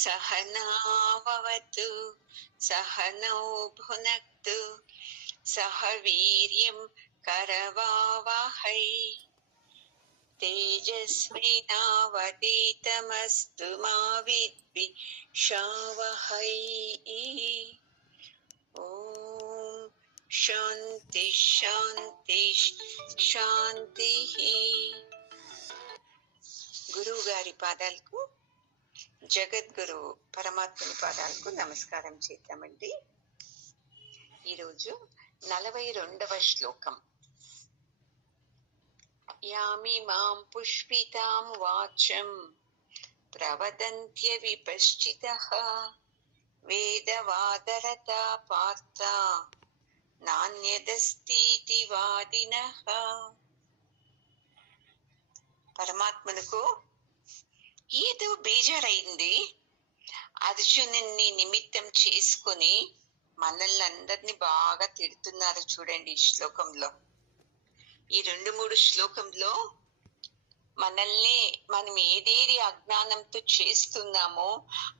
सहनाववतु सहनौ भुनक्तु सह वीर्यं करवावहै तेजस्विनावतीतमस्तु मा विद्विषावहै। ఓం శాంతి శాంతి శాంతి. గురువు గారి పాదాలకు, జగద్గురు పరమాత్మని పాదాలకు నమస్కారం చేద్దామండి. ఈరోజు 42వ శ్లోకం. యామి మాం పుష్పితాం వాచం ప్రవదంత్య విపశ్చితః వేదవాదరతా పార్థ నాణ్యదస్తితి వాదినః. పరమాత్మనుకు ఏదో బేజారైంది. అర్జునుని నిమిత్తం చేసుకుని మనల్ని అందరినీ బాగా తిడుతున్నారు చూడండి ఈ శ్లోకంలో. ఈ 2-3 శ్లోకంలో మనల్ని మనం ఏదేది అజ్ఞానంతో చేస్తున్నామో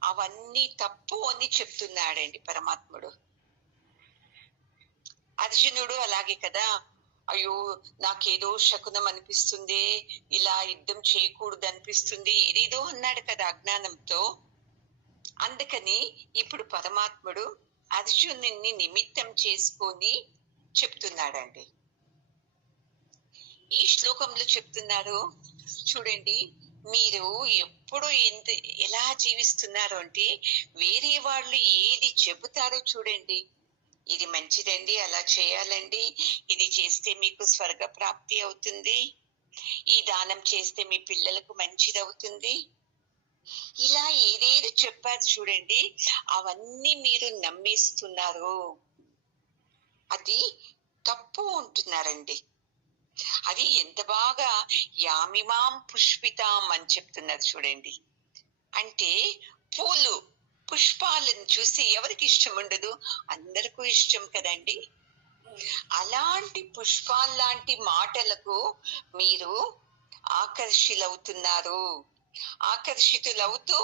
అవన్నీ తప్పు అని చెప్తున్నాడండి పరమాత్ముడు. అర్జునుడు అలాగే కదా, అయ్యో నాకేదో శకునం అనిపిస్తుంది, ఇలా యుద్ధం చేయకూడదు అనిపిస్తుంది, ఏదేదో అన్నాడు కదా అజ్ఞానంతో. అందుకని ఇప్పుడు పరమాత్ముడు అర్జునుని నిమిత్తం చేసుకొని చెప్తున్నాడండి. ఈ శ్లోకంలో చెప్తున్నారు చూడండి, మీరు ఎప్పుడు ఎలా జీవిస్తున్నారు అంటే వేరే వాళ్ళు ఏది చెబుతారో చూడండి, ఇది మంచిదండి, అలా చేయాలండి, ఇది చేస్తే మీకు స్వర్గ ప్రాప్తి అవుతుంది, ఈ దానం చేస్తే మీ పిల్లలకు మంచిది అవుతుంది, ఇలా ఏదేది చెప్పారు చూడండి, అవన్నీ మీరు నమ్మేస్తున్నారు. అది తప్పు ఉంటున్నారండి. అది ఎంత బాగా యామిమాం పుష్పితాం అని చెప్తున్నారు చూడండి. అంటే పూలు పుష్పాలను చూసి ఎవరికి ఇష్టం ఉండదు? అందరికీ ఇష్టం కదండి. అలాంటి పుష్పాల్లాంటి మాటలకు మీరు ఆకర్షితులవుతున్నారు. ఆకర్షితులవుతూ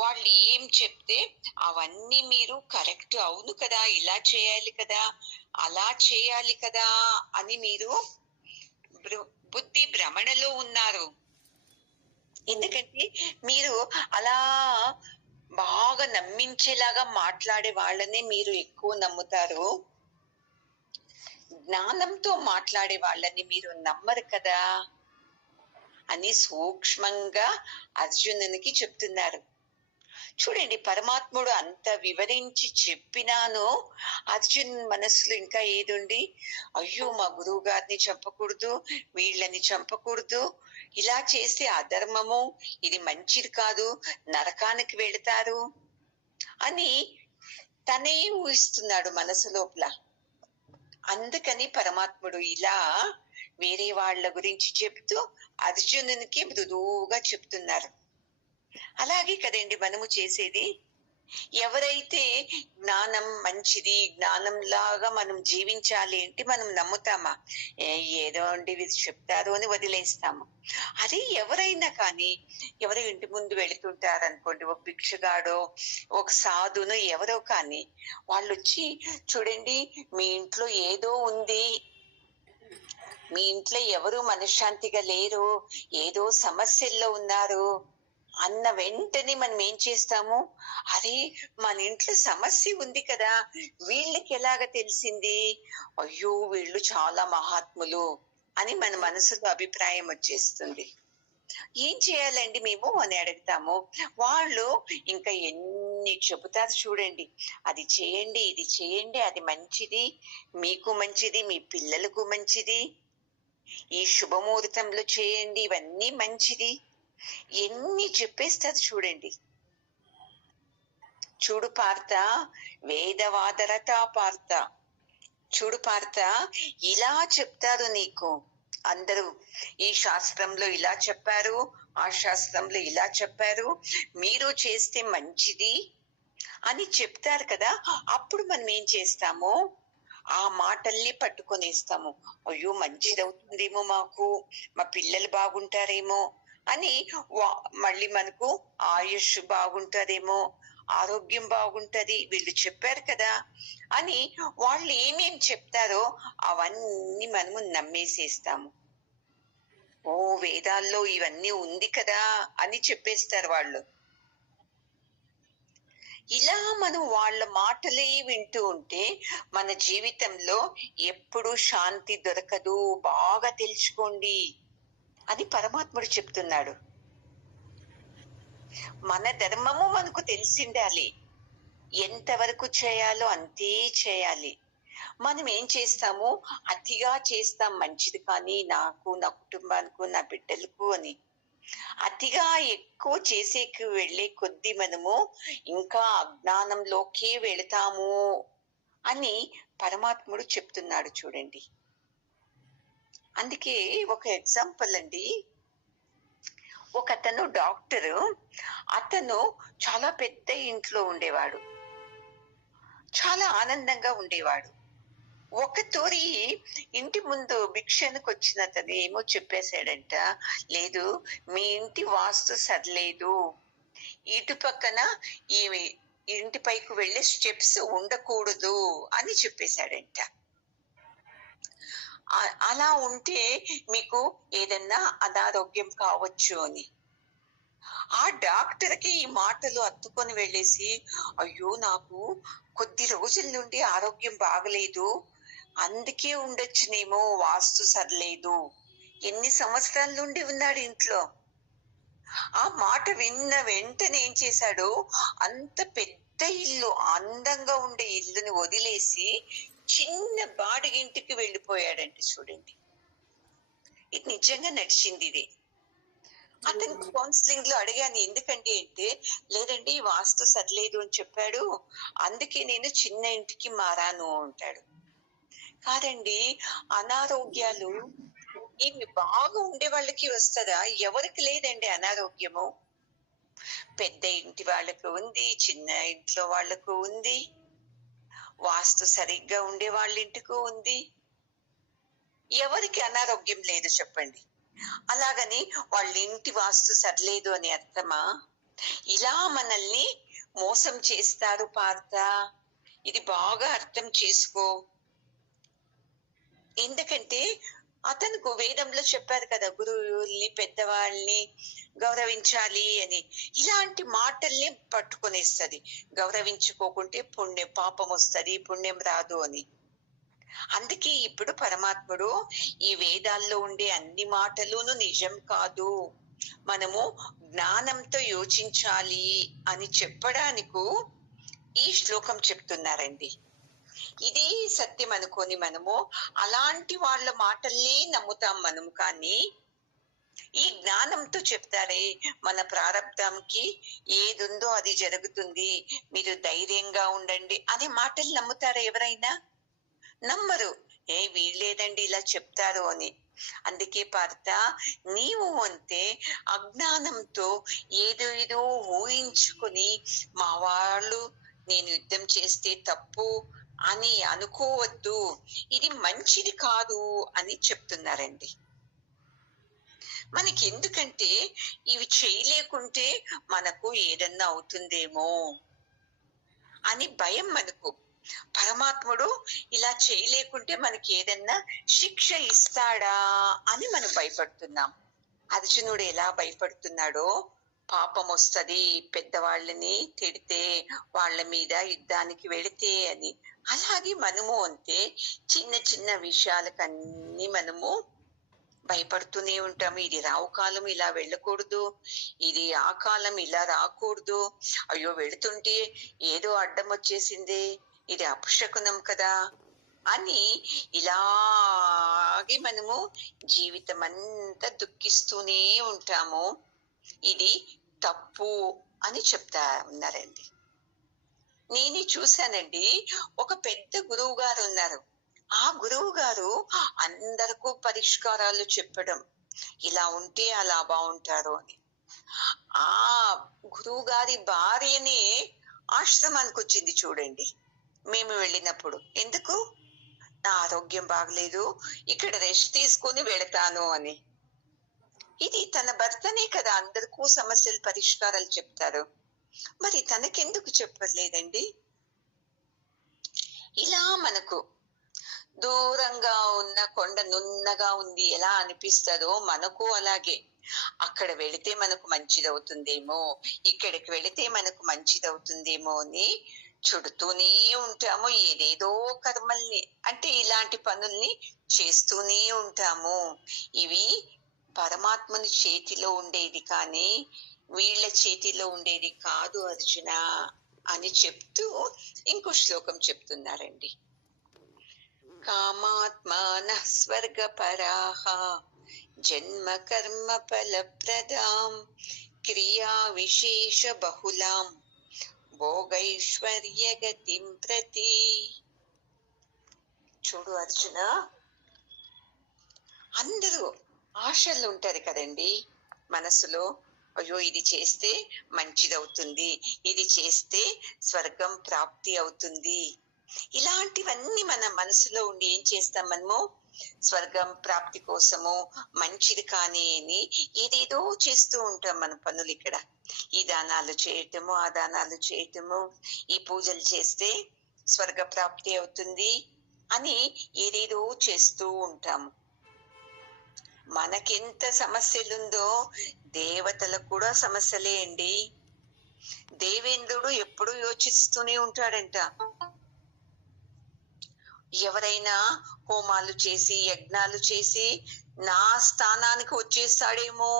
వాళ్ళు ఏం చెప్తే అవన్నీ మీరు కరెక్ట్, అవును కదా, ఇలా చేయాలి కదా, అలా చేయాలి కదా అని మీరు బుద్ధి భ్రమణలో ఉన్నారు. ఎందుకంటే మీరు అలా బాగా నమ్మించేలాగా మాట్లాడే వాళ్ళనే మీరు ఎక్కువ నమ్ముతారు. జ్ఞానంతో మాట్లాడే వాళ్ళని మీరు నమ్మరు కదా అని సూక్ష్మంగా అర్జునునికి చెప్తున్నారు. చూడండి, పరమాత్ముడు అంత వివరించి చెప్పినాను అర్జున్ మనసులో ఇంకా ఏదుండి, అయ్యో మా గురువు గారిని చంపకూడదు, వీళ్ళని చంపకూడదు, ఇలా చేస్తే అధర్మము, ఇది మంచిది కాదు, నరకానికి వెళతారు అని తనే ఊహిస్తున్నాడు మనసు లోపల. అందుకని పరమాత్ముడు ఇలా వేరే వాళ్ళ గురించి చెప్తూ అర్జునునికి మృదువుగా చెప్తున్నారు. అలాగే కదండి మనము చేసేది. ఎవరైతే జ్ఞానం మంచిది, జ్ఞానం లాగా మనం జీవించాలి అంటే మనం నమ్ముతామా? ఏదో అండి ఇది చెప్తారు అని వదిలేస్తాము. అదే ఎవరైనా కానీ, ఎవరో ఇంటి ముందు వెళుతుంటారు అనుకోండి, ఒక భిక్షగాడో ఒక సాధును ఎవరో కానీ, వాళ్ళు వచ్చి చూడండి మీ ఇంట్లో ఏదో ఉంది, మీ ఇంట్లో ఎవరు మనశ్శాంతిగా లేరు, ఏదో సమస్యల్లో ఉన్నారు అన్న వెంటనే మనం ఏం చేస్తాము? అరే మన ఇంట్లో సమస్య ఉంది కదా, వీళ్ళకి ఎలాగ తెలిసింది, అయ్యో వీళ్ళు చాలా మహాత్ములు అని మన మనసులో అభిప్రాయం వచ్చేస్తుంది. ఏం చేయాలండి మేము అని అడుగుతాము. వాళ్ళు ఇంకా ఎన్ని చెబుతారు చూడండి, అది చేయండి, ఇది చేయండి, అది మంచిది, మీకు మంచిది, మీ పిల్లలకు మంచిది, ఈ శుభముహూర్తంలో చేయండి, ఇవన్నీ మంచిది, ఎన్ని చెప్పేస్తారు చూడండి. చూడు పార్థ, వేదవాదరతా పార్థ, చూడు పార్థ, ఇలా చెప్తారు నీకు అందరూ. ఈ శాస్త్రంలో ఇలా చెప్పారు, ఆ శాస్త్రంలో ఇలా చెప్పారు, మీరు చేస్తే మంచిది అని చెప్తారు కదా. అప్పుడు మనం ఏం చేస్తాము? ఆ మాటల్ని పట్టుకొనేస్తాము. అయ్యో మంచిదవుతుందేమో, మాకు మా పిల్లలు బాగుంటారేమో అని మళ్ళీ మనకు ఆయుష్ బాగుంటదేమో, ఆరోగ్యం బాగుంటది, వీళ్ళు చెప్పారు కదా అని వాళ్ళు ఏమేం చెప్తారో అవన్నీ మనము నమ్మేసేస్తాము. ఓ వేదాల్లో ఇవన్నీ ఉంది కదా అని చెప్పేస్తారు వాళ్ళు. ఇలా మనం వాళ్ళ మాటలే వింటూ ఉంటే మన జీవితంలో ఎప్పుడు శాంతి దొరకదు, బాగా తెలుసుకోండి అని పరమాత్ముడు చెప్తున్నాడు. మన ధర్మము మనకు తెలిసిండాలి, ఎంతవరకు చేయాలో అంతే చేయాలి. మనం ఏం చేస్తాము, అతిగా చేస్తాం మంచిది కానీ నాకు, నా కుటుంబానికి, నా బిడ్డలకు అని. అతిగా ఎక్కువ చేసేకి వెళ్ళే కొద్దీ మనము ఇంకా అజ్ఞానంలోకే వెళతాము అని పరమాత్ముడు చెప్తున్నాడు చూడండి. అందుకే ఒక ఎగ్జాంపుల్ అండి, ఒక అతను డాక్టరు, అతను చాలా పెద్ద ఇంట్లో ఉండేవాడు, చాలా ఆనందంగా ఉండేవాడు. ఒక తోరి ఇంటి ముందు భిక్షణకు వచ్చిన అతను ఏమో చెప్పేశాడంట, లేదు మీ ఇంటి వాస్తు సరిలేదు, ఇటు పక్కన ఈ ఇంటి పైకి వెళ్ళే స్టెప్స్ ఉండకూడదు అని చెప్పేశాడంట. అలా ఉంటే మీకు ఏదన్నా అనారోగ్యం కావచ్చు అని. ఆ డాక్టర్ కి ఈ మాటలు అత్తుకొని వెళ్ళేసి, అయ్యో నాకు కొద్ది రోజుల నుండి ఆరోగ్యం బాగలేదు, అందుకే ఉండొచ్చునేమో, వాస్తు సరిలేదు. ఎన్ని సంవత్సరాల నుండి ఉన్నాడు ఇంట్లో. ఆ మాట విన్న వెంటనే ఏం చేశాడు, అంత పెద్ద ఇల్లు, అందంగా ఉండే ఇల్లుని వదిలేసి చిన్న బాడిగింటికి వెళ్ళిపోయాడంటే చూడండి. ఇది నిజంగా నడిచింది ఇది. అతనికి కౌన్సిలింగ్ లో అడిగాను, ఎందుకంటే అంటే, లేదండి వాస్తు సరిలేదు అని చెప్పాడు, అందుకే నేను చిన్న ఇంటికి మారాను అంటాడు. కాదండి, అనారోగ్యాలు ఇవి బాగా ఉండే వాళ్ళకి వస్తుందా? ఎవరికి లేదండి అనారోగ్యము. పెద్ద ఇంటి వాళ్ళకు ఉంది, చిన్న ఇంట్లో వాళ్ళకు ఉంది, వాస్తు సరిగ్గా ఉండే వాళ్ళ ఇంటికి ఉంది. ఎవరికి అనారోగ్యం లేదు చెప్పండి? అలాగని వాళ్ళ ఇంటి వాస్తు సరిలేదు అని అర్థమా? ఇలా మనల్ని మోసం చేస్తారు పార్థ, ఇది బాగా అర్థం చేసుకో. ఎందుకంటే అతనుకు వేదంలో చెప్పారు కదా, గురువుల్ని పెద్దవాళ్ళని గౌరవించాలి అని. ఇలాంటి మాటల్ని పట్టుకొనేస్తది, గౌరవించుకోకుంటే పుణ్యం పాపం వస్తుంది, పుణ్యం రాదు అని. అందుకే ఇప్పుడు పరమాత్ముడు ఈ వేదాల్లో ఉండే అన్ని మాటలును నిజం కాదు, మనము జ్ఞానంతో యోచించాలి అని చెప్పడానికి ఈ శ్లోకం చెప్తున్నారండి. ఇదే సత్యం అనుకొని మనము అలాంటి వాళ్ళ మాటల్నే నమ్ముతాం మనము. కానీ ఈ జ్ఞానంతో చెప్తారే, మన ప్రారంధానికి ఏది ఉందో అది జరుగుతుంది, మీరు ధైర్యంగా ఉండండి అనే మాటలు నమ్ముతారా ఎవరైనా? నమ్మరు. వీళ్ళేదండి ఇలా చెప్తారు అని. అందుకే పార్థ, నీవు అంతే అజ్ఞానంతో ఏదో ఏదో ఊహించుకుని మా వాళ్ళు నేను యుద్ధం చేస్తే తప్పు అని అనుకోవద్దు, ఇది మంచిది కాదు అని చెప్తున్నారండి. మనకి ఎందుకంటే ఇవి చేయలేకుంటే మనకు ఏదన్నా అవుతుందేమో అని భయం మనకు. పరమాత్ముడు ఇలా చేయలేకుంటే మనకి ఏదన్నా శిక్ష ఇస్తాడా అని మనం భయపడుతున్నాం. అర్జునుడు ఎలా భయపడుతున్నాడో, పాపం వస్తుంది పెద్దవాళ్ళని తిడితే, వాళ్ళ మీద యుద్ధానికి వెళితే అని. అలాగే మనము అంతే, చిన్న చిన్న విషయాలకన్నీ మనము భయపడుతూనే ఉంటాము. ఇది రావు కాలం ఇలా వెళ్ళకూడదు, ఇది ఆ కాలం ఇలా రాకూడదు, అయ్యో వెళుతుంటే ఏదో అడ్డం వచ్చేసింది, ఇది అపశకునం కదా అని ఇలాగే మనము జీవితం అంతా దుఃఖిస్తూనే ఉంటాము. ఇది తప్పు అని చెప్తా ఉన్నారండి. నేనే చూశానండి, ఒక పెద్ద గురువు గారు ఉన్నారు. ఆ గురువు గారు అందరికీ పరిష్కారాలు చెప్పడం, ఇలా ఉంటే అలా బాగుంటారు అని. ఆ గురువు గారి భార్యనే ఆశ్రమానికి వచ్చింది చూడండి మేము వెళ్ళినప్పుడు. ఎందుకు? నా ఆరోగ్యం బాగలేదు, ఇక్కడ రెస్ట్ తీసుకొని వెళతాను అని. ఇది తన భర్తనే కదా అందరికీ సమస్యలు పరిష్కారాలు చెప్తారు, మరి తనకెందుకు చెప్పలేదండి? ఇలా మనకు దూరంగా ఉన్న కొండ నున్నగా ఉంది ఎలా అనిపిస్తుందో మనకు అలాగే అక్కడ వెళితే మనకు మంచిదవుతుందేమో, ఇక్కడికి వెళితే మనకు మంచిదవుతుందేమో అని చుడుతూనే ఉంటాము. ఏదేదో కర్మల్ని అంటే ఇలాంటి పనుల్ని చేస్తూనే ఉంటాము. ఇవి పరమాత్మని చేతిలో ఉండేది కానీ వీళ్ళ చేతిలో ఉండేది కాదు అర్జున అని చెప్తూ ఇంకో శ్లోకం చెప్తున్నారండి. కామాత్మానః స్వర్గపరాః జన్మ కర్మ ఫలప్రదాం క్రియా విశేష బహుళాం భోగైశ్వర్య గతిం ప్రతి. చూడు అర్జున, అందరూ ఆశలు ఉంటారు కదండి మనసులో. అయ్యో ఇది చేస్తే మంచిదవుతుంది, ఇది చేస్తే స్వర్గం ప్రాప్తి అవుతుంది, ఇలాంటివన్నీ మన మనసులో ఉండి ఏం చేస్తాం మనము? స్వర్గం ప్రాప్తి కోసము మంచిది కానీ అని ఏదేదో చేస్తూ ఉంటాం మన పనులు. ఇక్కడ ఈ దానాలు చేయటము, ఆ దానాలు చేయటము, ఈ పూజలు చేస్తే స్వర్గ ప్రాప్తి అవుతుంది అని ఏదేదో చేస్తూ ఉంటాము. మనకెంత సమస్యలుందో దేవతలకు కూడా సమస్యలే అండి. దేవేంద్రుడు ఎప్పుడూ యోచిస్తూనే ఉంటాడంట, ఎవరైనా హోమాలు చేసి యజ్ఞాలు చేసి నా స్థానానికి వచ్చేస్తాడేమో,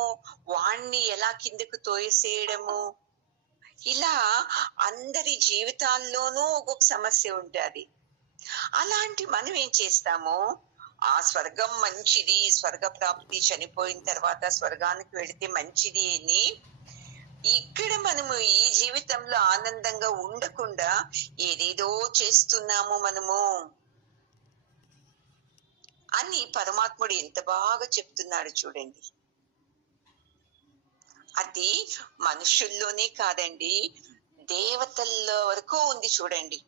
వాణ్ణి ఎలా కిందకు తోసేయడము. ఇలా అందరి జీవితాల్లోనూ ఒక్కొక్క సమస్య ఉంటుంది. అలాంటి మనం ఏం చేస్తాము? ఆ స్వర్గం మంచిది, స్వర్గ ప్రాప్తి చనిపోయిన తర్వాత స్వర్గానికి వెళితే మంచిది అని ఇక్కడ మనము ఈ జీవితంలో ఆనందంగా ఉండకుండా ఏదేదో చేస్తున్నాము మనము అని పరమాత్ముడు ఎంత బాగా చెప్తున్నాడు చూడండి. అది మనుషుల్లోనే కాదండి, దేవతల్లో వరకు ఉంది చూడండి.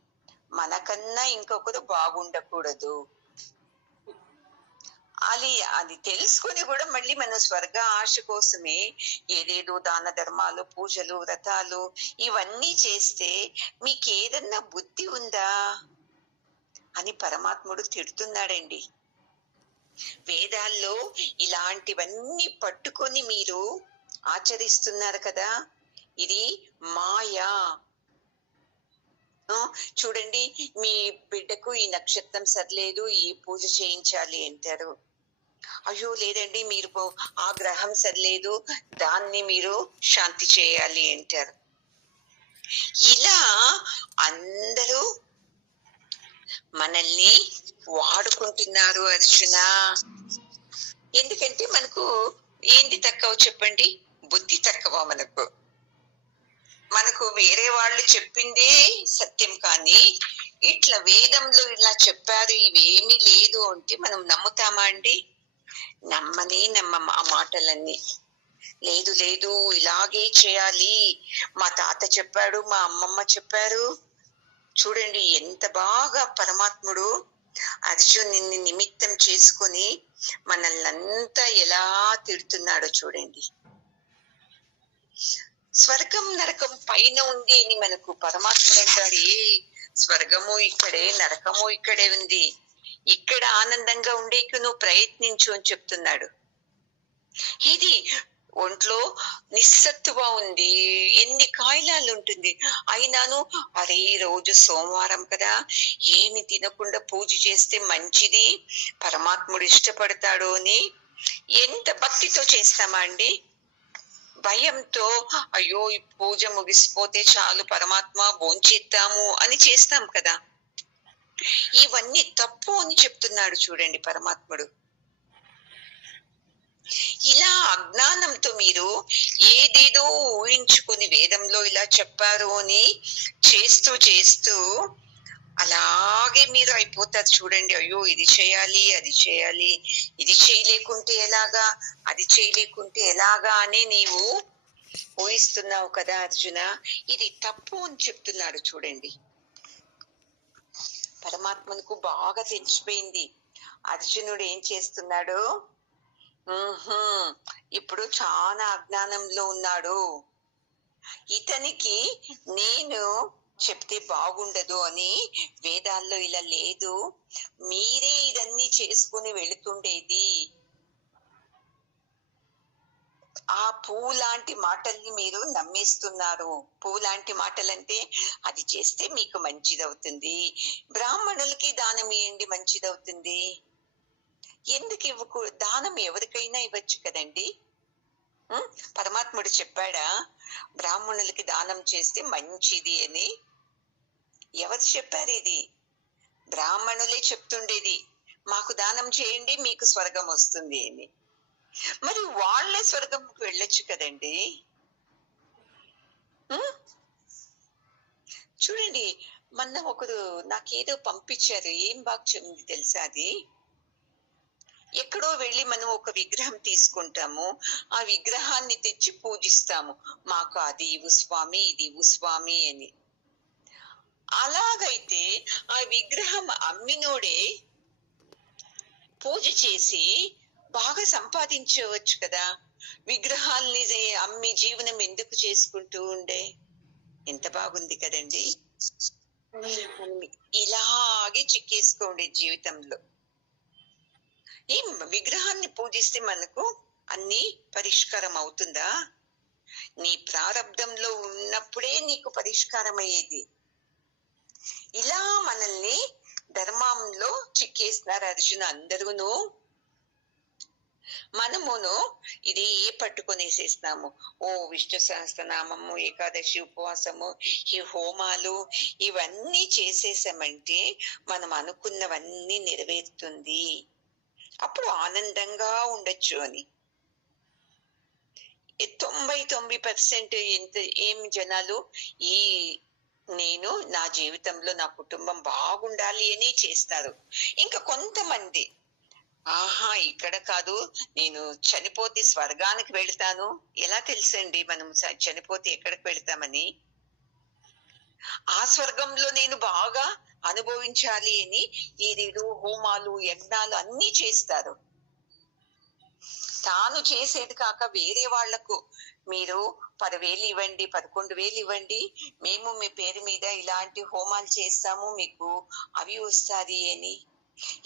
మనకన్నా ఇంకొకరు బాగుండకూడదు అది తెలుసుకుని కూడా మళ్ళీ మన స్వర్గ ఆశ కోసమే ఏదేదో దాన ధర్మాలు, పూజలు, వ్రతాలు ఇవన్నీ చేస్తే మీకేదన్నా బుద్ధి ఉందా అని పరమాత్ముడు తిడుతున్నాడండి. వేదాల్లో ఇలాంటివన్నీ పట్టుకొని మీరు ఆచరిస్తున్నారు కదా, ఇది మాయా. చూడండి, మీ బిడ్డకు ఈ నక్షత్రం సరిలేదు, ఈ పూజ చేయించాలి అంటారు. అయ్యో లేదండి, మీరు ఆ గ్రహం సరిలేదు, దాన్ని మీరు శాంతి చేయాలి అంటారు. ఇలా అందరూ మనల్ని వాడుకుంటున్నారు అర్జున. ఎందుకంటే మనకు ఏంటి తక్కువ చెప్పండి? బుద్ధి తక్కువ. మనకు వేరే వాళ్ళు చెప్పిందే సత్యం, కానీ ఇట్లా వేదంలో ఇలా చెప్పారు ఇవేమీ లేదు అంటే మనం నమ్ముతామా అండి? నమ్మం ఆ మాటలన్నీ. లేదు లేదు ఇలాగే చేయాలి, మా తాత చెప్పాడు, మా అమ్మమ్మ చెప్పారు. చూడండి ఎంత బాగా పరమాత్ముడు అర్జునుని నిమిత్తం చేసుకొని మనల్ని అంతా ఎలా తిడుతున్నాడో చూడండి. స్వర్గం నరకం పైన ఉంది అని మనకు పరమాత్ముడు అంటాడు, ఏ స్వర్గము ఇక్కడే, నరకము ఇక్కడే ఉంది, ఇక్కడ ఆనందంగా ఉండేకి నువ్వు ప్రయత్నించు అని చెప్తున్నాడు. ఇది ఒంట్లో నిస్సత్తువ ఉంది, ఎన్ని కాయిలాలు ఉంటుంది, అయినాను అరే రోజు సోమవారం కదా, ఏమి తినకుండా పూజ చేస్తే మంచిది, పరమాత్ముడు ఇష్టపడతాడు అని ఎంత భక్తితో చేస్తామా అండి? భయంతో అయ్యో ఈ పూజ ముగిసిపోతే చాలు పరమాత్మ భోంచేద్దాము అని చేస్తాం కదా. ఇవన్నీ తప్పు అని చెప్తున్నాడు చూడండి పరమాత్ముడు. ఇలా అజ్ఞానంతో మీరు ఏదేదో ఊహించుకొని వేదంలో ఇలా చెప్పారు అని చేస్తూ అలాగే మీరు అయిపోతారు చూడండి. అయ్యో ఇది చేయాలి, అది చేయాలి, ఇది చేయలేకుంటే ఎలాగా, అది చేయలేకుంటే ఎలాగా అని నీవు ఊహిస్తున్నావు కదా అర్జున. ఇది తప్పు అని చెప్తున్నాడు చూడండి. పరమాత్మకు బాగా తెలిసిపోయింది అర్జునుడు ఏం చేస్తున్నాడు. ఇప్పుడు చాలా అజ్ఞానంలో ఉన్నాడు, ఇతనికి నేను చెప్తే బాగుండదు అని వేదాల్లో ఇలా లేదు, మీరే ఇదన్నీ చేసుకుని వెళుతుండేది. ఆ పువ్వు లాంటి మాటల్ని మీరు నమ్మేస్తున్నారు. పువ్వు లాంటి మాటలంటే అది చేస్తే మీకు మంచిదవుతుంది, బ్రాహ్మణులకి దానం ఇవ్వండి మంచిదవుతుంది. ఎందుకు ఇవ్వకు? దానం ఎవరికైనా ఇవ్వచ్చు కదండి. పరమాత్ముడు చెప్పాడా బ్రాహ్మణులకి దానం చేస్తే మంచిది అని? ఎవరు చెప్పారు ఇది? బ్రాహ్మణులే చెప్తుండేది, మాకు దానం చేయండి మీకు స్వర్గం వస్తుంది అని. మరి వాళ్ళే స్వర్గంకి వెళ్ళొచ్చు కదండి. చూడండి, మొన్న ఒకరు నాకేదో పంపించారు, ఏం బాగా చెప్పింది తెలుసా? అది ఎక్కడో వెళ్ళి మనం ఒక విగ్రహం తీసుకుంటాము, ఆ విగ్రహాన్ని తెచ్చి పూజిస్తాము, మాకు అది ఇవ్వు స్వామి, ఇది ఇవ్వు స్వామి అని. అలాగైతే ఆ విగ్రహం అమ్మినోడే పూజ చేసి బాగా సంపాదించవచ్చు కదా. విగ్రహాల్ని అమ్మి జీవనం ఎందుకు చేసుకుంటూ ఉండే? ఎంత బాగుంది కదండి. ఇలాగే చిక్కేసుకోండి జీవితంలో. ఈ విగ్రహాన్ని పూజిస్తే మనకు అన్ని పరిష్కారం అవుతుందా? నీ ప్రారంధంలో ఉన్నప్పుడే నీకు పరిష్కారం అయ్యేది. ఇలా మనల్ని ధర్మంలో చిక్కేస్తున్నారు అర్జున అందరూను. మనమును ఇదే పట్టుకొనేసేస్తున్నాము. ఓ విష్ణు సహస్రనామము, ఏకాదశి ఉపవాసము, ఈ హోమాలు ఇవన్నీ చేసేసామంటే మనం అనుకున్నవన్నీ నెరవేరుతుంది, అప్పుడు ఆనందంగా ఉండొచ్చు అని. 99% ఎంత ఏం జనాలు ఈ నేను నా జీవితంలో నా కుటుంబం బాగుండాలి అని చేస్తారు. ఇంకా కొంతమంది ఆహా ఇక్కడ కాదు, నేను చనిపోతే స్వర్గానికి వెళ్తాను. ఎలా తెలుసండి మనం చనిపోతే ఎక్కడికి వెళ్తామని? ఆ స్వర్గంలో నేను బాగా అనుభవించాలి అని ఏదేదో హోమాలు యజ్ఞాలు అన్ని చేస్తారు. తాను చేసేది కాక వేరే వాళ్లకు మీరు 10,000 ఇవ్వండి, 11,000 ఇవ్వండి, మేము మీ పేరు మీద ఇలాంటి హోమాలు చేస్తాము, మీకు అవి వస్తాయి అని.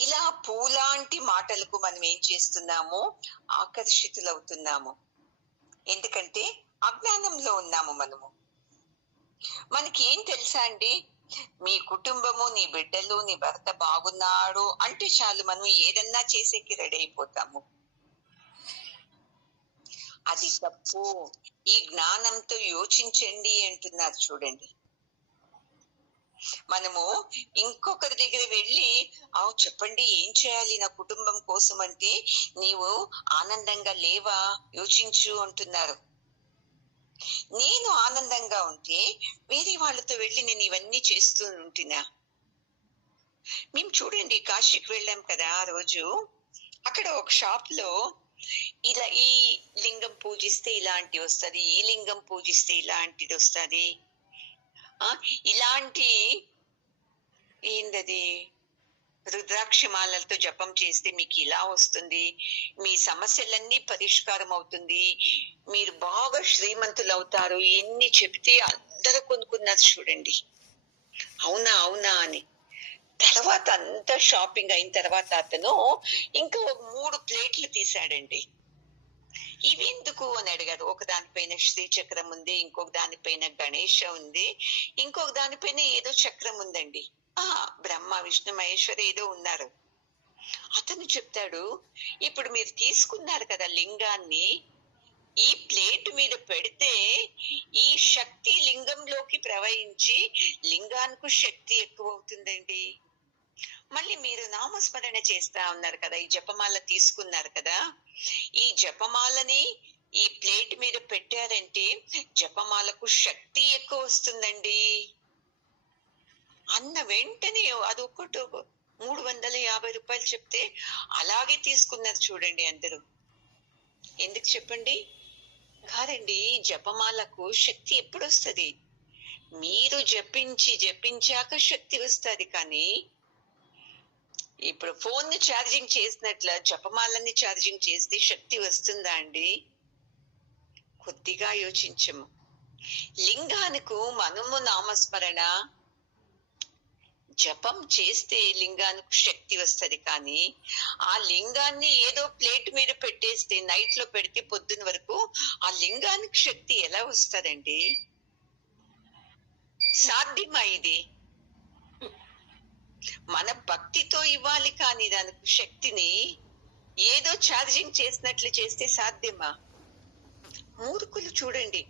ఇలా పూలాంటి మాటలకు మనం ఏం చేస్తున్నాము? ఆకర్షితులవుతున్నాము. ఎందుకంటే అజ్ఞానంలో ఉన్నాము మనము. మనకి ఏం తెలుసా అండి? మీ కుటుంబము, నీ బిడ్డలు, నీ భర్త బాగున్నాడు అంటే చాలు, మనం ఏదన్నా చేసేకి రెడీ అయిపోతాము. అది తప్పు. ఈ జ్ఞానంతో యోచించండి అంటున్నారు చూడండి. మనము ఇంకొకరి దగ్గర వెళ్ళి చెప్పండి ఏం చేయాలి నా కుటుంబం కోసం అంటే, నీవు ఆనందంగా లేవా యోచించు అంటున్నారు. నేను ఆనందంగా ఉంటే వేరే వాళ్ళతో వెళ్ళి నేను ఇవన్నీ చేస్తూ ఉంటున్నా. మేము చూడండి కాశీకి వెళ్ళాం కదా ఆ రోజు, అక్కడ ఒక షాప్ లో ఇలా ఈ లింగం పూజిస్తే ఇలాంటి వస్తుంది, ఈ లింగం పూజిస్తే ఇలాంటిది వస్తుంది, ఇలాంటి ఏంటది రుద్రాక్షమాలతో జపం చేస్తే మీకు ఇలా వస్తుంది, మీ సమస్యలన్నీ పరిష్కారం అవుతుంది, మీరు బాగా శ్రీమంతులు అవుతారు, ఎన్ని చెబితే అందరూ కొనుక్కున్నారు చూడండి. అవునా అవునా అని. తర్వాత అంతా షాపింగ్ అయిన తర్వాత అతను ఇంకా 3 ప్లేట్లు తీసాడండి. ఇవి ఎందుకు అని అడిగారు. ఒక దానిపైన శ్రీచక్రం ఉంది, ఇంకొక దానిపైన గణేష ఉంది, ఇంకొక దానిపైన ఏదో చక్రం ఉందండి. బ్రహ్మ విష్ణు మహేశ్వర ఏదో ఉన్నారు. అతను చెప్తాడు, ఇప్పుడు మీరు తీసుకున్నారు కదా లింగాన్ని, ఈ ప్లేట్ మీద పెడితే ఈ శక్తి లింగంలోకి ప్రవహించి లింగానికి శక్తి ఎక్కువ అవుతుందండి. మళ్ళీ మీరు నామస్మరణ చేస్తా ఉన్నారు కదా, ఈ జపమాల తీసుకున్నారు కదా, ఈ జపమాలని ఈ ప్లేట్ మీద పెట్టారంటే జపమాలకు శక్తి ఎక్కువ వస్తుందండి అన్న వెంటనే అదొకటి 350 రూపాయలు చెప్తే అలాగే తీసుకున్నారు చూడండి అందరూ. ఎందుకు చెప్పండి? కాదండి, జపమాలకు శక్తి ఎప్పుడు వస్తుంది? మీరు జపించాక శక్తి వస్తుంది. కానీ ఇప్పుడు ఫోన్ ని ఛార్జింగ్ చేసినట్ల జపమాలని ఛార్జింగ్ చేస్తే శక్తి వస్తుందా అండి? కొద్దిగా యోచించము. లింగానికి మనము నామస్మరణ జపం చేస్తే లింగానికి శక్తి వస్తది, కానీ ఆ లింగాన్ని ఏదో ప్లేట్ మీద పెట్టేస్తే, నైట్ లో పెడితే పొద్దున వరకు ఆ లింగానికి శక్తి ఎలా వస్తదండి? సాధ్యమా ఇది? మన భక్తితో ఇవ్వాలి, కానీ దానికి శక్తిని ఏదో ఛార్జింగ్ చేసినట్లు చేస్తే సాధ్యమా? మూర్ఖులు చూడండి,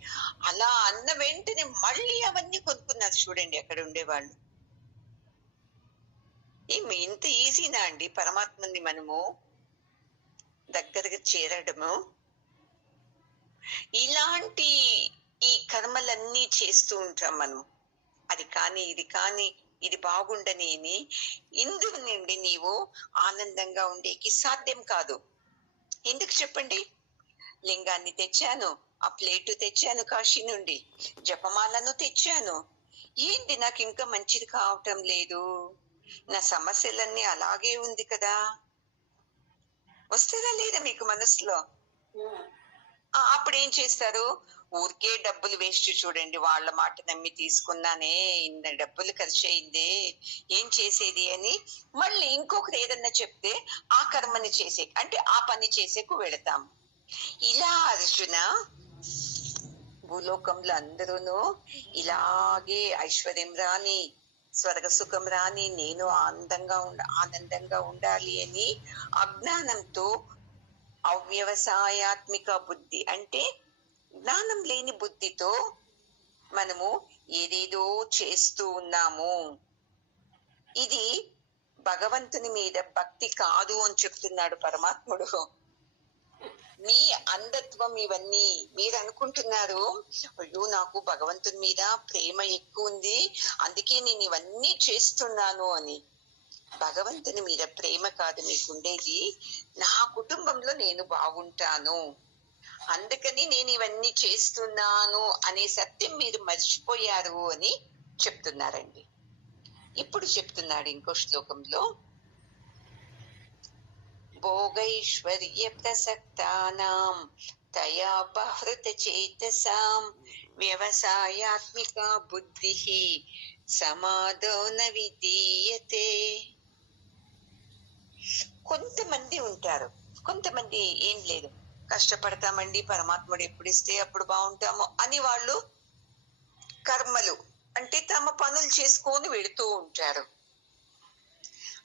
అలా అన్న వెంటనే మళ్ళీ అవన్నీ కొనుక్కున్నారు చూడండి అక్కడ ఉండేవాళ్ళు. ఏమి ఇంత ఈజీనా అండి పరమాత్మని మనము దగ్గరకు చేరడము? ఇలాంటి ఈ కర్మలన్నీ చేస్తూ ఉంటాం మనం. అది కానీ ఇది కానీ ఇది బాగుండని ఇందు నుండి నీవు ఆనందంగా ఉండేకి సాధ్యం కాదు. ఎందుకు చెప్పండి? లింగాన్ని తెచ్చాను, ఆ ప్లేటు తెచ్చాను కాశీ నుండి, జపమాలను తెచ్చాను, ఏంటి నాకు ఇంకా మంచిది కావటం లేదు? నా సమస్యలన్నీ అలాగే ఉంది కదా. వస్తుందా లేదా మీకు మనసులో? అప్పుడు ఏం చేస్తారు? ఊరికే డబ్బులు వేస్ట్. చూడండి, వాళ్ళ మాట నమ్మి తీసుకున్నానే, ఇన్ని డబ్బులు ఖర్చు అయిందే, ఏం చేసేది అని మళ్ళీ ఇంకొకరు ఏదన్నా చెప్తే ఆ కర్మని చేసే, అంటే ఆ పని చేసేకు వెళతాం. ఇలా అర్జున, భూలోకంలో అందరూను ఇలాగే ఐశ్వర్యం రాని, స్వర్గ సుఖం రాని, నేను ఆనందంగా ఉండాలి అని అజ్ఞానంతో, అవ్యవసాయాత్మిక బుద్ధి అంటే జ్ఞానం లేని బుద్ధితో మనము ఏదేదో చేస్తూ ఉన్నాము. ఇది భగవంతుని మీద భక్తి కాదు అని చెప్తున్నాడు పరమాత్ముడు. మీ అంధత్వం ఇవన్నీ. మీరు అనుకుంటున్నారు, అయ్యో నాకు భగవంతుని మీద ప్రేమ ఎక్కువ ఉంది, అందుకే నేను ఇవన్నీ చేస్తున్నాను అని. భగవంతుని మీద ప్రేమ కాదు మీకుండేది, నా కుటుంబంలో నేను బాగుంటాను, అందుకని నేను ఇవన్నీ చేస్తున్నాను అనే సత్యం మీరు మర్చిపోయారు అని చెప్తున్నారండి. ఇప్పుడు చెప్తున్నాడు ఇంకో శ్లోకంలో, భోగైశ్వర్య ప్రసక్తానాం తయా బహృత చేతసాం వ్యవసాయాత్మిక బుద్ధి సమాదో న విధీయతే. కొంతమంది ఉంటారు, కొంతమంది ఏం లేదు, కష్టపడతామండి, పరమాత్ముడు ఎప్పుడు ఇస్తే అప్పుడు బాగుంటాము అని వాళ్ళు కర్మలు అంటే తమ పనులు చేసుకొని వెళుతూ ఉంటారు.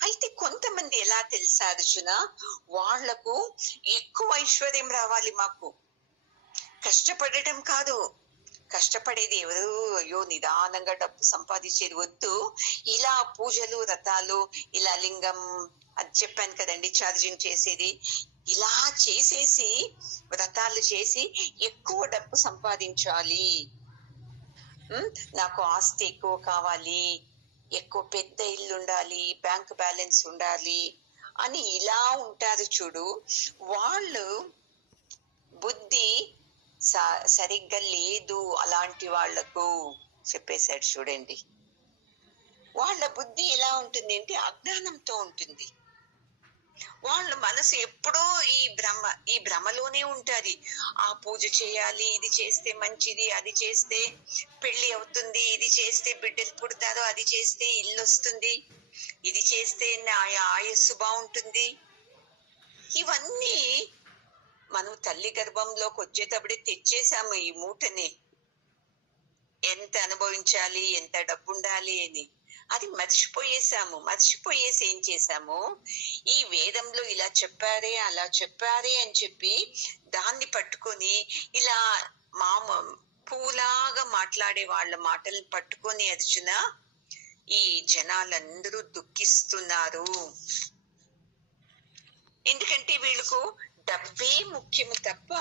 అయితే కొంతమంది ఎలా తెలుసా అర్జున, వాళ్లకు ఎక్కువ ఐశ్వర్యం రావాలి, మాకు కష్టపడటం కాదు, కష్టపడేది ఎవరు, అయ్యో నిదానంగా డబ్బు సంపాదించేది వద్దు, ఇలా పూజలు వ్రతాలు, ఇలా లింగం అది చెప్పాను కదండి ఛార్జింగ్ చేసేది, ఇలా చేసేసి వ్రతాలు చేసి ఎక్కువ డబ్బు సంపాదించాలి, నాకు ఆస్తి ఎక్కువ కావాలి, ఎక్కువ పెద్ద ఇల్లు ఉండాలి, బ్యాంక్ బ్యాలెన్స్ ఉండాలి అని ఇలా ఉంటారు చూడు. వాళ్ళు బుద్ధి సరిగ్గా లేదు, అలాంటి వాళ్లకు చెప్పేశాడు చూడండి. వాళ్ళ బుద్ధి ఎలా ఉంటుంది అంటే అజ్ఞానంతో ఉంటుంది. వాళ్ళ మనసు ఎప్పుడో ఈ భ్రమలోనే ఉంటది. ఆ పూజ చేయాలి, ఇది చేస్తే మంచిది, అది చేస్తే పెళ్లి అవుతుంది, ఇది చేస్తే బిడ్డలు పుడతారు, అది చేస్తే ఇల్లు వస్తుంది, ఇది చేస్తే ఆయస్సు బాగుంటుంది. ఇవన్నీ మనం తల్లి గర్భంలోకి వచ్చేటప్పుడే తెచ్చేసాము ఈ మూటని. ఎంత అనుభవించాలి, ఎంత డబ్బు ఉండాలి అని అది మర్చిపోయేసి ఏం చేశాము, ఈ వేదంలో ఇలా చెప్పారే అలా చెప్పారే అని చెప్పి దాన్ని పట్టుకొని ఇలా పూలాగా మాట్లాడే వాళ్ళ మాటలను పట్టుకొని అర్జున ఈ జనాలందరూ దుఃఖిస్తున్నారు. ఎందుకంటే వీళ్ళకు డబ్బే ముఖ్యం తప్ప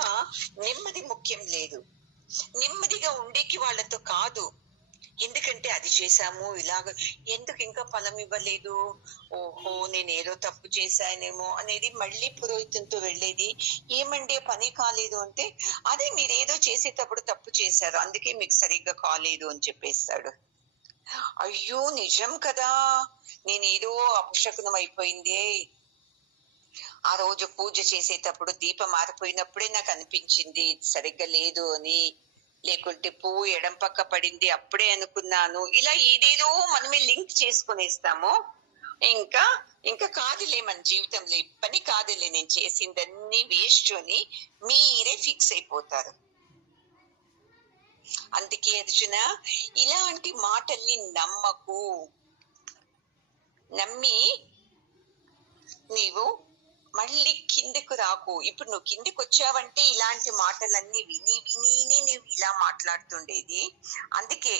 నెమ్మది ముఖ్యం లేదు. నెమ్మదిగా ఉండేకి వాళ్ళతో కాదు. ఎందుకంటే అది చేశాము, ఇలాగ ఎందుకు ఇంకా ఫలం ఇవ్వలేదు, ఓహో నేను ఏదో తప్పు చేశానేమో అనేది మళ్ళీ పురోహితునితో వెళ్ళేది. ఏమండి పని కాలేదు అంటే, అదే మీరు ఏదో చేసేటప్పుడు తప్పు చేశారు, అందుకే మీకు సరిగ్గా కాలేదు అని చెప్పేస్తాడు. అయ్యో నిజం కదా, నేనేదో అపశకునం అయిపోయింది, ఆ రోజు పూజ చేసేటప్పుడు దీపం ఆరిపోయినప్పుడే నాకు అనిపించింది సరిగ్గా లేదు అని, లేకుంటే పువ్వు ఎడం పక్క పడింది అప్పుడే అనుకున్నాను. ఇలా ఏదేదో మనమే లింక్ చేసుకునేస్తాము. ఇంకా ఇంకా కాదులే మన జీవితంలో ఈ పని కాదులే, నేను చేసిందన్నీ వేస్ట్ అని మీరే ఫిక్స్ అయిపోతారు. అందుకే అర్జున, ఇలాంటి మాటల్ని నమ్మకు. నమ్మి నీవు మళ్ళీ కిందకు రాకు. ఇప్పుడు నువ్వు కిందకు వచ్చావంటే ఇలాంటి మాటలన్నీ విని విని నువ్వు ఇలా మాట్లాడుతుండేది. అందుకే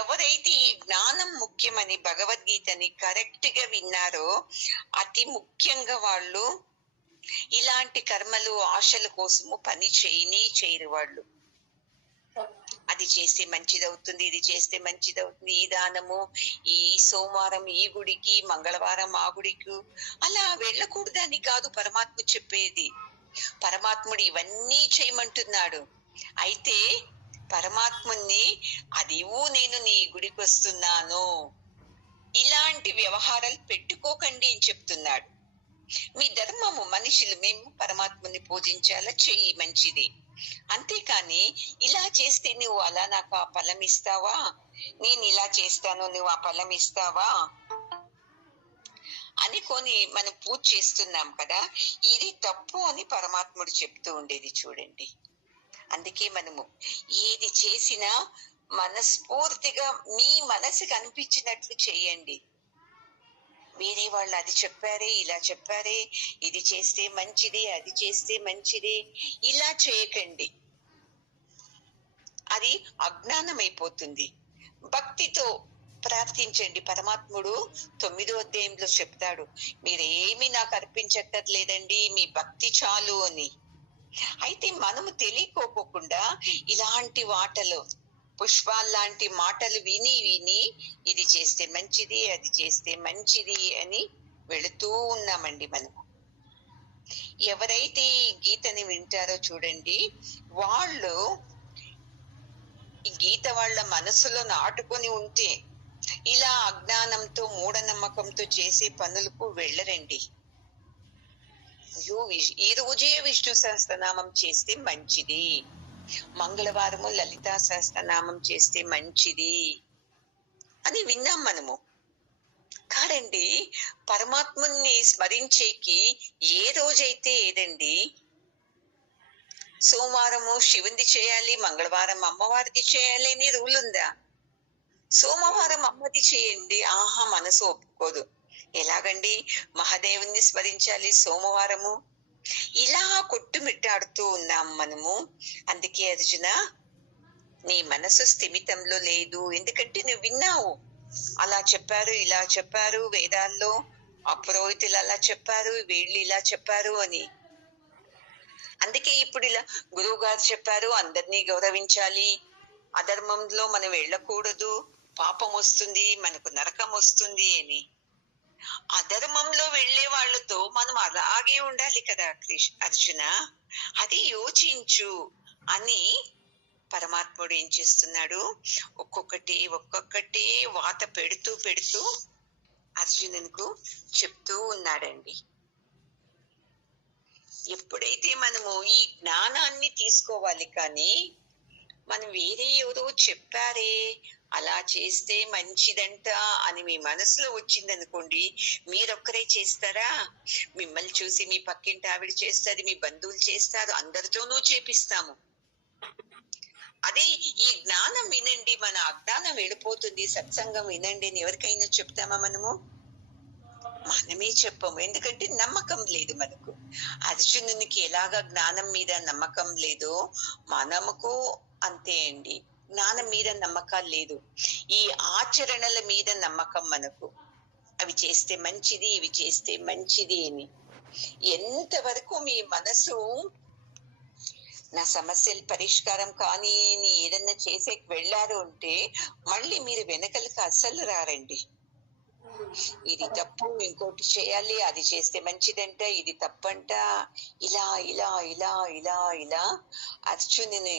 ఎవరైతే ఈ జ్ఞానం ముఖ్యమని భగవద్గీతని కరెక్ట్ గా విన్నారో, అతి ముఖ్యంగా వాళ్ళు ఇలాంటి కర్మలు ఆశల కోసము పని చేయరు వాళ్ళు. అది చేస్తే మంచిదవుతుంది, ఇది చేస్తే మంచిదవుతుంది, ఈ దానము, ఈ సోమవారం ఈ గుడికి, మంగళవారం ఆ గుడికి అలా వెళ్ళకూడదని కాదు పరమాత్మ చెప్పేది. పరమాత్ముడు ఇవన్నీ చేయమంటున్నాడు. అయితే పరమాత్ముని అదివు, నేను నీ గుడికి వస్తున్నాను, ఇలాంటి వ్యవహారాలు పెట్టుకోకండి అని చెప్తున్నాడు. మీ ధర్మము, మనుషులు మేము పరమాత్మని పూజించాలా, చెయ్యి మంచిది. అంతేకాని ఇలా చేస్తే నువ్వు అలా నాకు ఆ ఫలం ఇస్తావా, నేను ఇలా చేస్తాను నువ్వు ఆ ఫలం ఇస్తావా అనుకొని మనం పూజ చేస్తున్నాం కదా, ఇది తప్పు అని పరమాత్ముడు చెప్తూ ఉండేది చూడండి. అందుకే మనము ఏది చేసినా మనస్ఫూర్తిగా మీ మనసుకు అనిపించినట్లు చేయండి. వేరే వాళ్ళు అది చెప్పారే, ఇలా చెప్పారే, ఇది చేస్తే మంచిది, అది చేస్తే మంచిది, ఇలా చేయకండి. అది అజ్ఞానం అయిపోతుంది. భక్తితో ప్రార్థించండి. పరమాత్ముడు 9వ అధ్యాయంలో చెప్తాడు, మీరేమి నాకు అర్పించక్కర్లేదండి, మీ భక్తి చాలు అని. అయితే మనము తెలియకోకుండా ఇలాంటి వాటలు, పుష్పాల్లాంటి మాటలు విని విని ఇది చేస్తే మంచిది, అది చేస్తే మంచిది అని వెళుతూ ఉన్నామండి మనము. ఎవరైతే ఈ గీతని వింటారో చూడండి, వాళ్ళు ఈ గీత వాళ్ళ మనసులో నాటుకొని ఉంటే ఇలా అజ్ఞానంతో మూఢనమ్మకంతో చేసే పనులకు వెళ్ళరండి. ఈ రోజే విష్ణు సహస్రనామం చేస్తే మంచిది, మంగళవారము లలితా సహస్రనామం చేస్తే మంచిది అని విన్నాం మనము. కాదండి, పరమాత్ముని స్మరించేకి ఏ రోజైతే ఏదండి, సోమవారము శివుంది చేయాలి, మంగళవారం అమ్మవారిది చేయాలి అని రూల్ ఉందా? సోమవారం అమ్మది చేయండి, ఆహా మనసు ఒప్పుకోదు. ఎలాగండి, మహాదేవుని స్మరించాలి సోమవారము, ఇలా కొట్టుమిట్టాడుతూ ఉన్నాం మనము. అందుకే అర్జున, నీ మనసు స్థిమితంలో లేదు. ఎందుకంటే నువ్వు విన్నావు, అలా చెప్పారు, ఇలా చెప్పారు, వేదాల్లో ఆ పురోహితులు అలా చెప్పారు, వీళ్ళు ఇలా చెప్పారు అని. అందుకే ఇప్పుడు ఇలా గురువు గారు చెప్పారు, అందరినీ గౌరవించాలి, అధర్మంలో మనం వెళ్ళకూడదు, పాపం వస్తుంది, మనకు నరకం వస్తుంది అని. అధర్మంలో వెళ్లే వాళ్ళతో మనం అలాగే ఉండాలి కదా అర్జున, అది యోచించు అని పరమాత్ముడు ఏం చేస్తున్నాడు, ఒక్కొక్కటి వాత పెడుతూ పెడుతూ అర్జునునికి చెప్తూ ఉన్నాడండి. ఎప్పుడైతే మనము ఈ జ్ఞానాన్ని తీసుకోవాలి, కానీ మనం వేరే ఎవరో చెప్పారే అలా చేస్తే మంచిదంట అని మీ మనసులో వచ్చిందనుకోండి, మీరొక్కరే చేస్తారా? మిమ్మల్ని చూసి మీ పక్కింటి ఆవిడ చేస్తుంది, మీ బంధువులు చేస్తారు, అందరితోనూ చేపిస్తాము. అదే ఈ జ్ఞానం వినండి, మన అజ్ఞానం వెళ్ళిపోతుంది, సత్సంగం వినండి అని ఎవరికైనా చెప్తామా మనము? మనమే చెప్పము, ఎందుకంటే నమ్మకం లేదు మనకు. అర్జునునికి ఎలాగా జ్ఞానం మీద నమ్మకం లేదో మనముకు అంతే అండి, జ్ఞానం మీద నమ్మకాలు లేదు, ఈ ఆచరణల మీద నమ్మకం మనకు. అవి చేస్తే మంచిది, ఇవి చేస్తే మంచిది అని. ఎంతవరకు మీ మనసు నా సమస్యలు పరిష్కారం కానీ ఏదన్నా చేసే వెళ్ళారు అంటే మళ్ళీ మీరు వెనకలకి అస్సలు రారండి. ఇది తప్పు, ఇంకోటి చేయాలి, అది చేస్తే మంచిదంట, ఇది తప్పంట, ఇలా ఇలా ఇలా ఇలా ఇలా అర్జునుని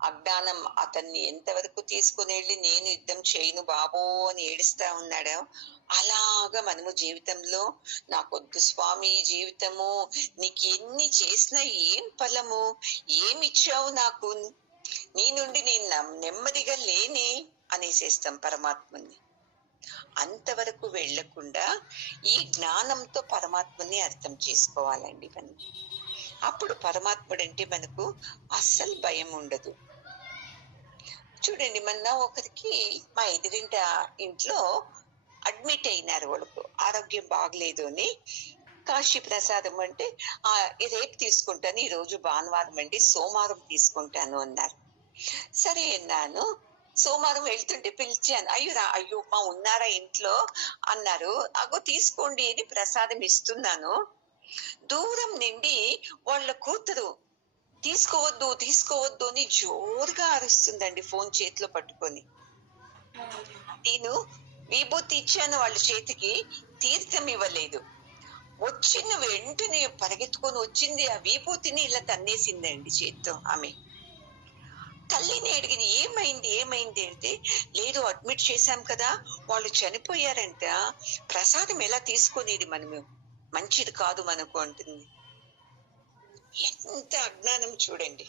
అజ్ఞానం అతన్ని ఎంతవరకు తీసుకుని వెళ్ళి నేను యుద్ధం చేయను బాబో అని ఏడుస్తా ఉన్నాడో, అలాగా మనము జీవితంలో నాకొద్దు స్వామి ఈ జీవితము, నీకు ఎన్ని చేసినా ఏం ఫలము, ఏమిచ్చావు నాకు, నీ నుండి నేను నెమ్మదిగా లేనే అనేసేస్తాం పరమాత్మని. అంతవరకు వెళ్లకుండా ఈ జ్ఞానంతో పరమాత్మని అర్థం చేసుకోవాలండి మనం. అప్పుడు పరమాత్ముడంటే మనకు అస్సలు భయం ఉండదు. చూడండి, మొన్న ఒకరికి మా ఎదురింట ఇంట్లో అడ్మిట్ అయినారు. వాళ్ళకు ఆరోగ్యం బాగలేదు అని కాశీ ప్రసాదం అంటే రేపు తీసుకుంటాను, ఈ రోజు భానువారం అండి, సోమవారం తీసుకుంటాను అన్నారు. సరే అన్నాను. సోమవారం వెళ్తుంటే పిలిచాను. అయ్యో మా ఉన్నారా ఇంట్లో అన్నారు. అగో తీసుకోండి అని ప్రసాదం ఇస్తున్నాను. దూరం నుండి వాళ్ళ కూతురు తీసుకోవద్దు తీసుకోవద్దు అని జోరుగా అరుస్తుందండి ఫోన్ చేతిలో పట్టుకొని. నేను విభూతి ఇచ్చాను వాళ్ళ చేతికి, తీర్థం ఇవ్వలేదు. వచ్చిన వెంటనే పరిగెత్తుకొని వచ్చింది, ఆ విభూతిని ఇలా తన్నేసిందండి చేత్తో. ఆమె తల్లిని అడిగింది, ఏమైంది ఏమైంది అంటే, లేదు అడ్మిట్ చేశాం కదా, వాళ్ళు చనిపోయారంట, ప్రసాదం ఎలా తీసుకునేది మనము, మంచిది కాదు మనకు అంటుంది. ఎంత అజ్ఞానం చూడండి.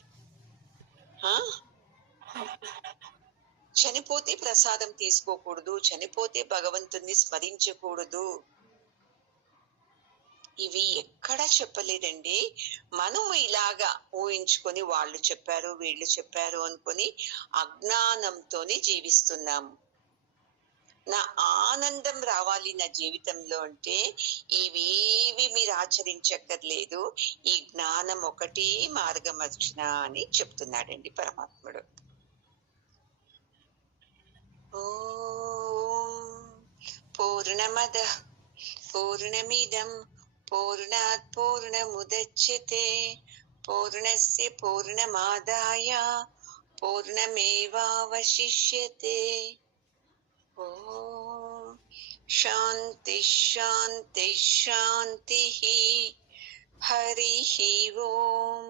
చనిపోతే ప్రసాదం తీసుకోకూడదు, చనిపోతే భగవంతుణ్ణి స్మరించకూడదు, ఇవి ఎక్కడా చెప్పలేదండి. మనము ఇలాగా ఊహించుకొని వాళ్ళు చెప్పారు వీళ్ళు చెప్పారు అనుకొని అజ్ఞానంతోనే జీవిస్తున్నాము. నా ఆనందం రావాలి నా జీవితంలో అంటే ఇవేవి మీరు ఆచరించక్కర్లేదు, ఈ జ్ఞానం ఒకటి మార్గమర్చన అని చెప్తున్నాడండి పరమాత్ముడు. ఓం పూర్ణమద పూర్ణమిదం పూర్ణాత్ పూర్ణముదచ్యతే పూర్ణస్య పూర్ణమాదాయ పూర్ణమేవావశిష్యతే. ఓం శాంతి శాంతి శాంతి. హరి ఓం.